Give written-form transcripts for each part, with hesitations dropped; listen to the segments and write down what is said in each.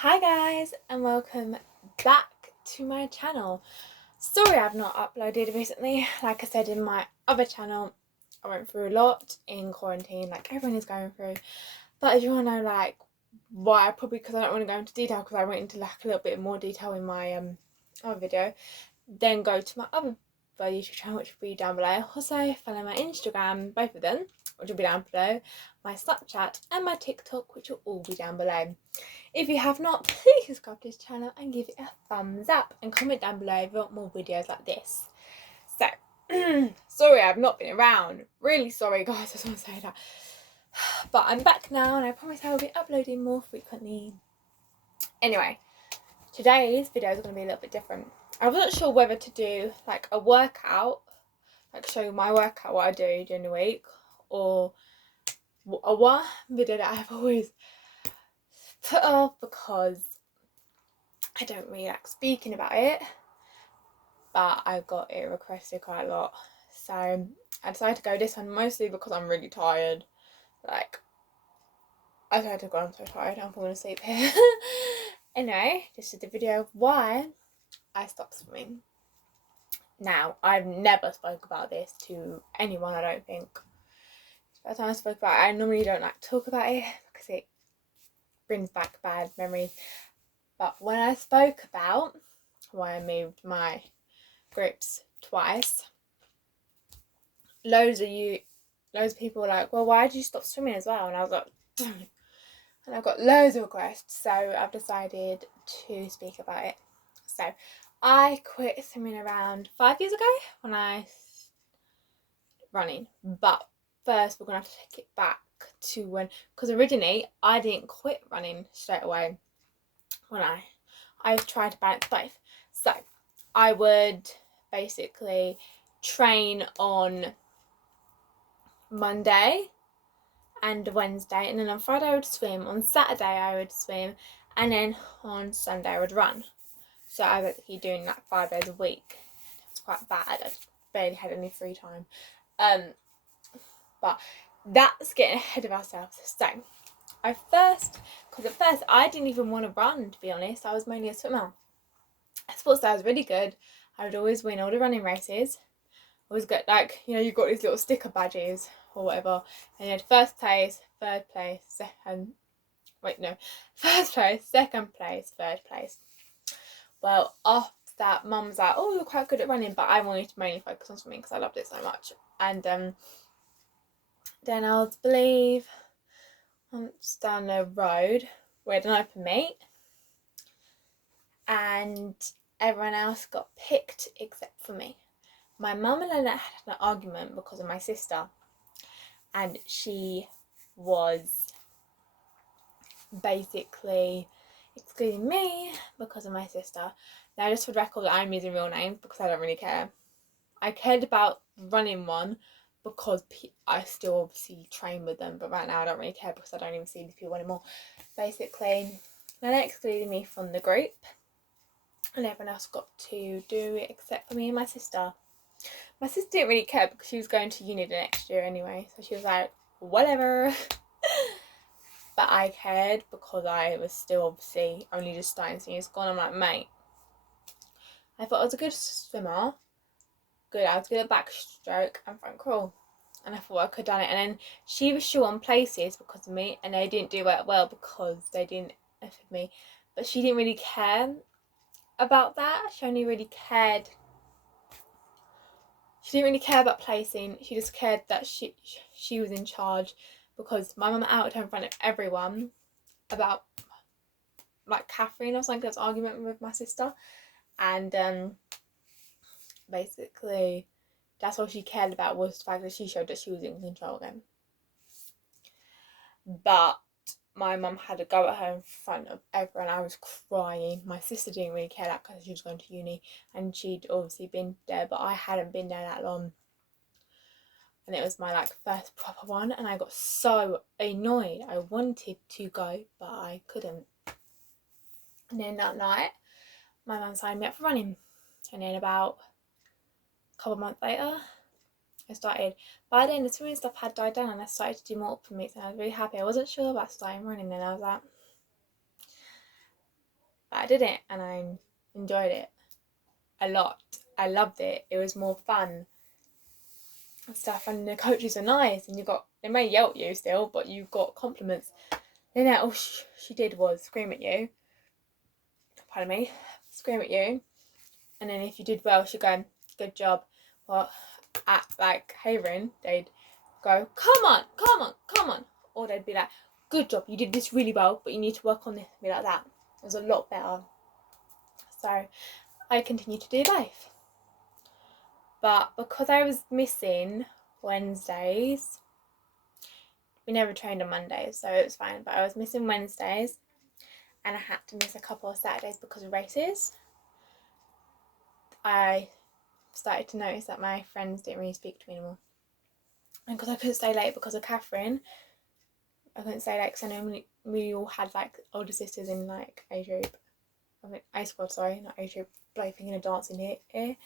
Hi guys and welcome back to my channel. Sorry I've not uploaded recently. Like I said in my other channel, I went through a lot in quarantine, like everyone is going through. But if you want to know like why, probably because I don't want to go into detail because I went into like a little bit more detail in my other video, then go to my other YouTube channel, which will be down below. Also follow my Instagram, both of them, which will be down below, my Snapchat and my TikTok, which will all be down below. If you have not, please subscribe to this channel and give it a thumbs up and comment down below if you want more videos like this. So, sorry I've not been around. Really sorry guys, I just want to say that. But I'm back now and I promise I will be uploading more frequently. Anyway, today's video is going to be a little bit different. I wasn't sure whether to do like a workout, like show my workout, what I do during the week, or a one video that I've always put off because I don't really like speaking about it, but I got it requested quite a lot, so I decided to go this one mostly because I'm really tired. Like, I swear to God, I'm so tired, I'm falling asleep here. Anyway, this is the video of why I stopped swimming. Now, I've never spoke about this to anyone, I don't think. It's the first time I spoke about it. I normally don't like to talk about it because it brings back bad memories. But when I spoke about why I moved my grips twice, loads of people were like, well, why did you stop swimming as well? And I was like, and I got loads of requests, so I've decided to speak about it. So I quit swimming around 5 years ago when I running, but first we're gonna have to take it back to when, because originally I didn't quit running straight away. When I tried to balance both. So I would basically train on Monday and Wednesday, and then on Friday I would swim, on Saturday I would swim, and then on Sunday I would run. So I was basically doing that 5 days a week. It was quite bad. I barely had any free time. But that's getting ahead of ourselves. So because at first I didn't even want to run, to be honest. I was mainly a swimmer. At sports day I was really good. I would always win all the running races. Always get, like, you know, you've got these little sticker badges or whatever, and you had first place, third place, first place, second place, third place. Well, after that, Mum was like, oh, you're quite good at running, but I wanted to mainly focus on swimming because I loved it so much. And then I was, believe, once down the road, we had an open meet, and everyone else got picked except for me. My mum and I had an argument because of my sister, and she was basically excluding me because of my sister. Now, just for the record, I'm using real names because I don't really care. I cared about running one because I still obviously train with them, but right now I don't really care because I don't even see these people anymore. Basically, they excluded me from the group, and everyone else got to do it except for me and my sister. My sister didn't really care because she was going to uni the next year anyway, so she was like, whatever. But I cared because I was still obviously only just starting senior school, and I'm like, mate, I thought I was a good swimmer. I was good at backstroke and front crawl, and I thought I could have done it. And then she was short on places because of me, and they didn't do it well because they didn't F with me. But she didn't really care about that. She only really cared. She didn't really care about placing. She just cared that she was in charge, because my mum outed her in front of everyone about, like, Catherine or something, that's argument with my sister, and basically that's all she cared about, was the fact that she showed that she was in control again. But my mum had a go at her in front of everyone. I was crying. My sister didn't really care that because she was going to uni and she'd obviously been there, but I hadn't been there that long. And it was my like first proper one, and I got so annoyed. I wanted to go, but I couldn't. And then that night, my mum signed me up for running. And then about a couple of months later, I started. By then, the swimming stuff had died down, and I started to do more open meets, and I was really happy. I wasn't sure about starting running, then I was like, But I did it and I enjoyed it a lot. I loved it. It was more fun and stuff, and the coaches are nice, and they may yell at you still, but you got compliments. Then all she did was scream at you. Pardon me, scream at you, and then if you did well, she'd go, "Good job." Well, at like Havering, they'd go, "Come on, come on, come on," or they'd be like, "Good job, you did this really well, but you need to work on this." Be like that. It was a lot better. So I continued to do both. But because I was missing Wednesdays, we never trained on Mondays, so it was fine. But I was missing Wednesdays, and I had to miss a couple of Saturdays because of races. I started to notice that my friends didn't really speak to me anymore. And because I couldn't stay late because of Catherine, I couldn't stay late because I know we all had like older sisters in like age group. I mean, A squad, sorry, not age group, like thinking of dancing here.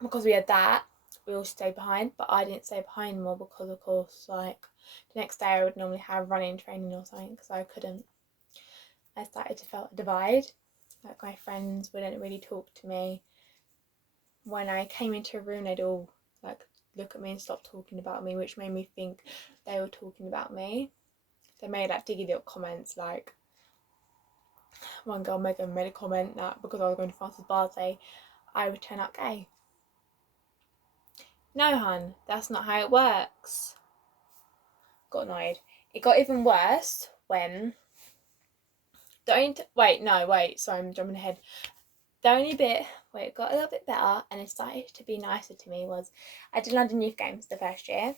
Because we had that, we all stayed behind, but I didn't stay behind more because, of course, like the next day I would normally have running training or something because I couldn't. I started to feel a divide. Like my friends wouldn't really talk to me. When I came into a room, they'd all like look at me and stop talking about me, which made me think they were talking about me. They made like diggy little comments, like one girl made a comment that because I was going to France's birthday, I would turn out gay. No, hun, that's not how it works. Got annoyed. It got even worse when sorry, I'm jumping ahead. The only bit where it got a little bit better and it started to be nicer to me was I did London Youth Games the first year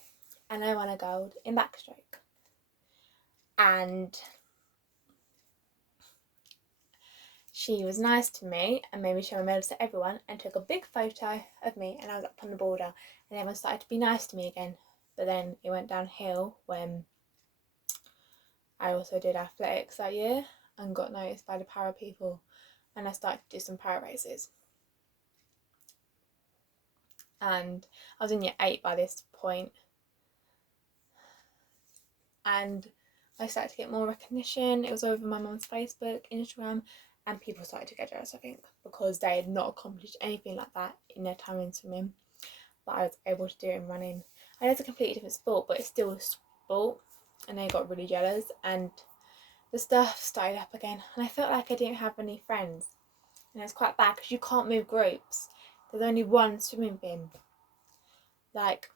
and I won a gold in backstroke. And she was nice to me and made me show my medals to everyone and took a big photo of me, and I was up on the border and everyone started to be nice to me again. But then it went downhill when I also did athletics that year and got noticed by the para people, and I started to do some para races. And I was in year 8 by this point, and I started to get more recognition. It was over my mum's Facebook, Instagram, and people started to get jealous, I think, because they had not accomplished anything like that in their time in swimming, but I was able to do it in running. I know it's a completely different sport, but it's still a sport, and they got really jealous, and the stuff started up again, and I felt like I didn't have any friends, and it's quite bad because you can't move groups. There's only one swimming bin, like,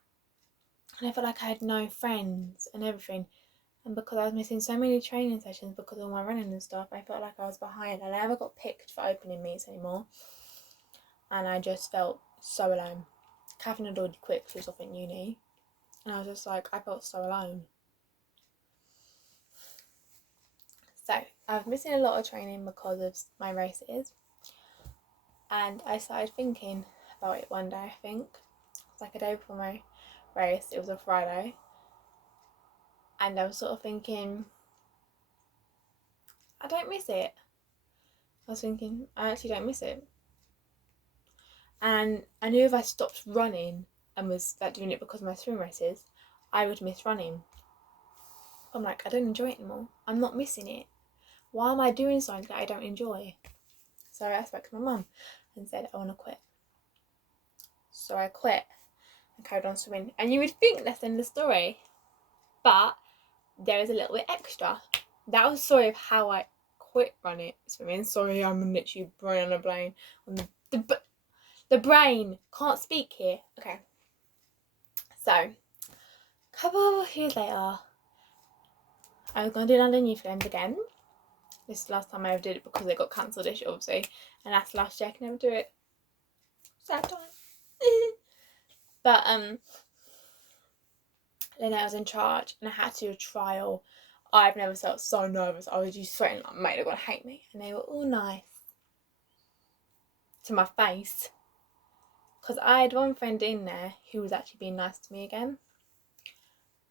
and I felt like I had no friends and everything. And because I was missing so many training sessions because of all my running and stuff, I felt like I was behind. And I never got picked for opening meets anymore. And I just felt so alone. Catherine had already quit, she was off at uni. And I was just like, I felt so alone. So I was missing a lot of training because of my races. And I started thinking about it one day, I think. It was like a day before my race. It was a Friday. And I was sort of thinking, I don't miss it. I was thinking, I actually don't miss it. And I knew if I stopped running and was like doing it because of my swim races, I would miss running. I'm like, I don't enjoy it anymore. I'm not missing it. Why am I doing something that I don't enjoy? So I spoke to my mum and said, I want to quit. So I quit and carried on swimming. And you would think that's in the story, but there is a little bit extra. That was the story of how I quit running swimming. Sorry, I'm literally brain on a brain on the brain can't speak here. Okay. So, a couple of years later, I was going to do London Youth Games again. This is the last time I ever did it because it got cancelled this year, obviously. And that's the last year I can ever do it. Sad time. But, then I was in charge and I had to do a trial. I've never felt so nervous. I was just sweating like, mate, they're going to hate me. And they were all nice to my face. Because I had one friend in there who was actually being nice to me again.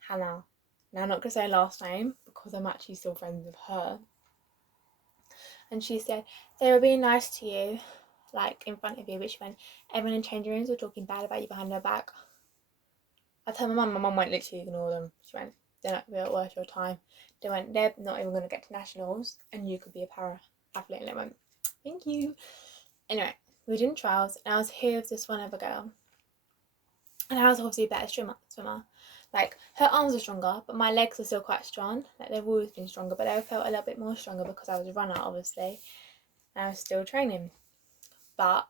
Hannah. Now, I'm not going to say her last name because I'm actually still friends with her. And she said, they were being nice to you, like in front of you, but she went, everyone in changing rooms were talking bad about you behind her back. I told my mum went literally ignore them. She went, they're not going to be worth your time. They went, they're not even going to get to nationals, and you could be a para athlete. And I went, thank you. Anyway, we were doing trials, and I was here with this one other girl, and I was obviously a better swimmer. Like, her arms were stronger, but my legs were still quite strong. Like, they've always been stronger, but they felt a little bit more stronger because I was a runner, obviously, and I was still training. But,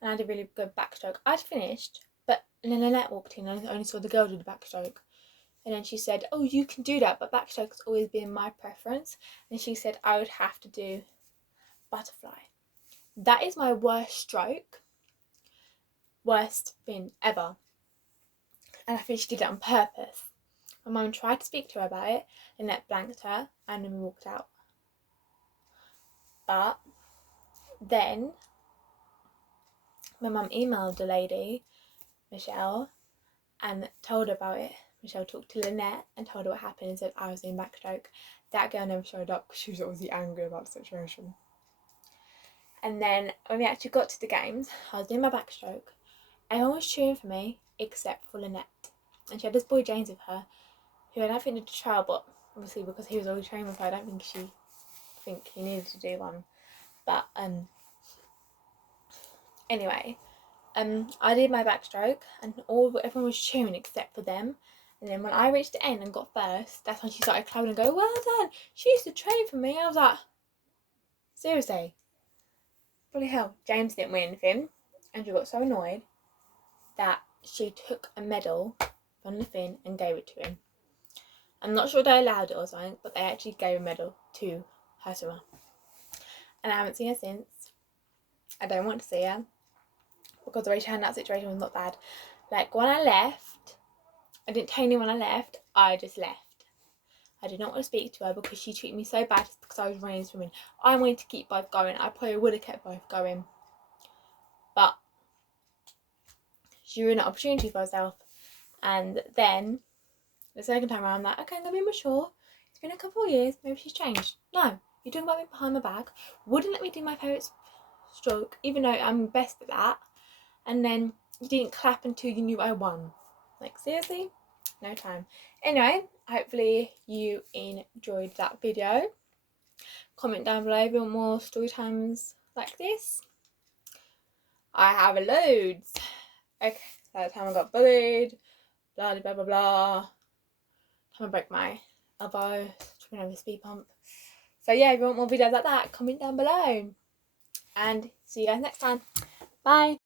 and I had a really good backstroke. I'd finished, but and then Lynette walked in, and I only saw the girl do the backstroke. And then she said, oh, you can do that, but backstroke's always been my preference. And she said I would have to do butterfly. That is my worst stroke. Worst spin ever. And I think she did it on purpose. My mum tried to speak to her about it, and Lynette blanked her, and then we walked out. But then my mum emailed the lady, Michelle, and told her about it. Michelle talked to Lynette and told her what happened and said I was in backstroke. That girl never showed up because she was obviously angry about the situation. And then when we actually got to the games, I was doing my backstroke. Everyone was cheering for me except for Lynette. And she had this boy James with her, who I don't think did a trial, but obviously because he was always training with her, I don't think he needed to do one. But anyway, I did my backstroke, and everyone was cheering except for them. And then when I reached the end and got first, that's when she started clapping and go, well done, she used to train for me. I was like, seriously? Bloody hell. James didn't win anything, and she got so annoyed that she took a medal from the thing and gave it to him. I'm not sure they allowed it or something, but they actually gave a medal to her swimmer. And I haven't seen her since. I don't want to see her, because the way she handled that situation was not bad. Like, when I left, I didn't tell anyone I left, I just left. I did not want to speak to her because she treated me so bad just because I was running and swimming. I wanted to keep both going. I probably would have kept both going. But she ruined an opportunity for herself. And then, the second time around, I'm like, okay, I'm going to be mature. It's been a couple of years, maybe she's changed. No, you're talking about me behind my back. Wouldn't let me do my favourite stroke, even though I'm best at that. And then you didn't clap until you knew I won. Like, seriously? No time. Anyway, hopefully you enjoyed that video. Comment down below if you want more story times like this. I have loads. Okay, that time I got bullied. Blah blah blah blah. Time I broke my elbow. Tripping over a speed bump. So yeah, if you want more videos like that, comment down below. And see you guys next time. Bye.